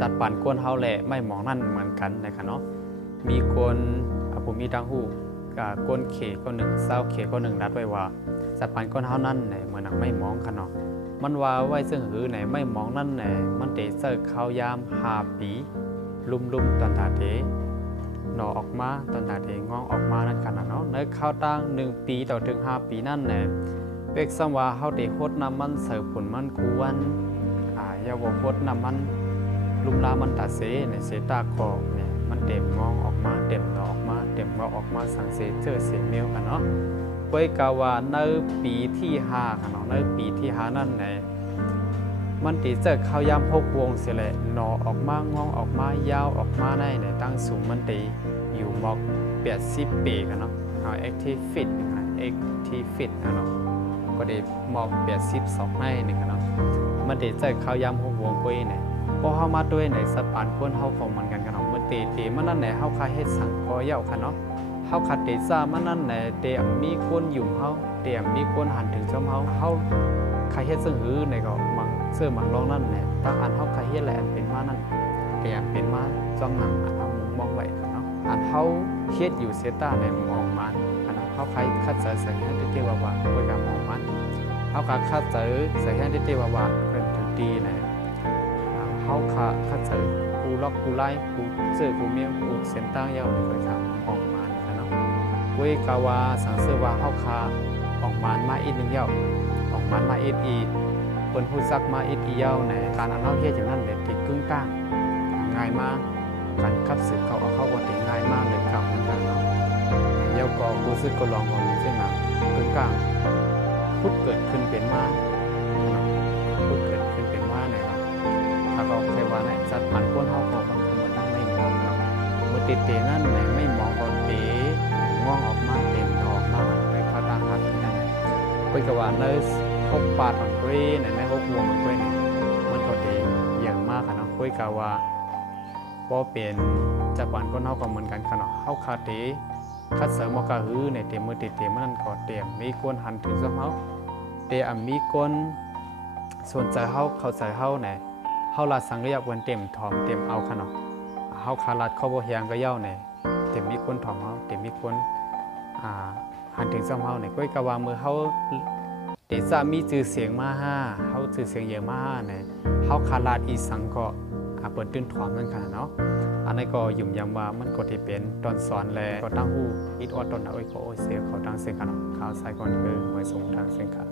จัดปั่นกวนเฮาแหละไม่มองนั่นเหมือนกันนะครับเนาะมีคนผมมีดังหูกับก้นเขก็หนึ่งเศร้าเขก็หนึ่งนัดไว้ว่าจัดปั่นกวนเฮานั่นไหนเหมือนนักไม่มองกันเนาะมันว่าไว้ซึ่งหือไหนไม่มองนั่นไหนมันเตะเซอร์ข้าวยาม5 ปีลุ่มตอนตาเทหนอออกมาตอนตาเทงองออกมานั่นกันเนาะในข้าวตั้ง1 ปีต่อถึง5 ปีนั่นไหนเป็กซ้ำว่าเฮาเตะโคตรน้ำมันเสิร์ฟผลมันคูวันยาวโคตรน้ำมันลุ่มลามันตาเสในเสตาคอเนี่ยมันเต็มงองออกมาเต็มหนอออกมาเต็มงอออกมาสังเสเจอเสียเมียวกันเนาะไว้กาว่าในปีที่5กันเนาะในปีที่5นั่นไหนมันตีเจอข้าวยาม6 วงเสียแหละหนอออกมางองออกมายาวออกมาในตั้งสูงมันตีอยู่มอก80 ปีกันเนาะactive fit active fit เนาะก็ได้มอก82ในนี่กันเนาะมันตีเจอข้าวยาม6 วงกุ้ยเนี่ยพอเฮามาด้วยในสปานคนเฮาของมันกันเนาะมันตีมันนั่นไหนเฮาคาเฮ็ดสังกอยาวกันเนาะเฮาคัดเตซ่ามันนั่นไหนเตมีคนยุ่มเฮาเตมีคนหันถึงจอมเฮาคาเฮ็ดซึ่งหือในก็มังเสื้อมังรองนั่นแหละตั้งอันเฮาคาเฮ็ดแหละอันเป็นมานั่นเตเป็นมาจอมหนังอันเฮามองไว้เนาะอันเฮาเฮ็ดอยู่เซต้าในมองมันอันเฮาใครคัดใส่ให้เตว่าคุยกับมองมันเฮาคัดใส่ให้เตว่าเพิ่นถึงดีนะเฮาคัดใส่กูล็อกกูไล่กูเสื้อกูเมียกูเส้นตั้งยาวในคุยกับมองมันเนาะเวยกาวาสังเสื้อว่าเฮาคาออกมันมาอีกนึงยาวออกมันมาอีเปิ้นฮู้จักมาอียาวในการอันเฮาเฮ็ดอย่างนั้นเด็ดที่กึ่งกลางง่ายมากการขับสืบเขาเอาเข้าบ่ได้ง่ายมากเลยครับมันกันเนาะเดี๋ยวก็รู้สึกก็ลองของซึ่งน่ะกึ่งกลางพุทธเกิดขึ้นเป็นมาเนาะพุทธเกิดขึ้นเป็นมานะครับถ้าก็ใครว่าไหนจัดผ่านคนเฮาของมันคือมันไม่มองเนาะบ่ติดเตนั่นไหนไม่มองก็เตง่วงออกมาเต็มออกมาไปเข้าทางฮัดที่นั่นเพิ่นก็ว่าเนส6 บาทของกุ้ยใน6 วงของกุ้ยนี่มันก็ดีอย่างมากค่ะเนาะกุ้ยกะว่าพอเป็นจักรวาลก็เฮาก็เหมือนกันค่ะเนาะเฮาคาเตคัดเสริมกะหือในเต็มมือเต็มมันก็เต็มมีคนหันถึงซะเฮาเตมีคนสนใจเฮาเข้าใจเฮาแหน่เฮาละสังเรียกวันเต็มถอมเต็มเอาค่ะเนาะเฮาคาลัดเข้าบ่เฮียงก็เย้าแหน่เต็มมีคนถอมเฮาเต็มมีคนหันถึงซะเฮาเนี่ยกุ้ยกะว่ามือเฮาเดซ่ามีชื่อเสียงมาเฮาชื่อเสียงเยอะมาเนี่ยเฮาคาลาดอีสังก็เปิดตื่นถวามนั่นค่ะเนาะอันนี้ก็ยุ่มยำว่ามันก็ที่เป็นตอนสอนแลก็ตั้งหูอิดออดตอนเอาไว้ก็โอเสียเขาตั้งเสียงค่ะเนาะข่าวสายก่อนคือไว้ส่งทางเสียงค่ะ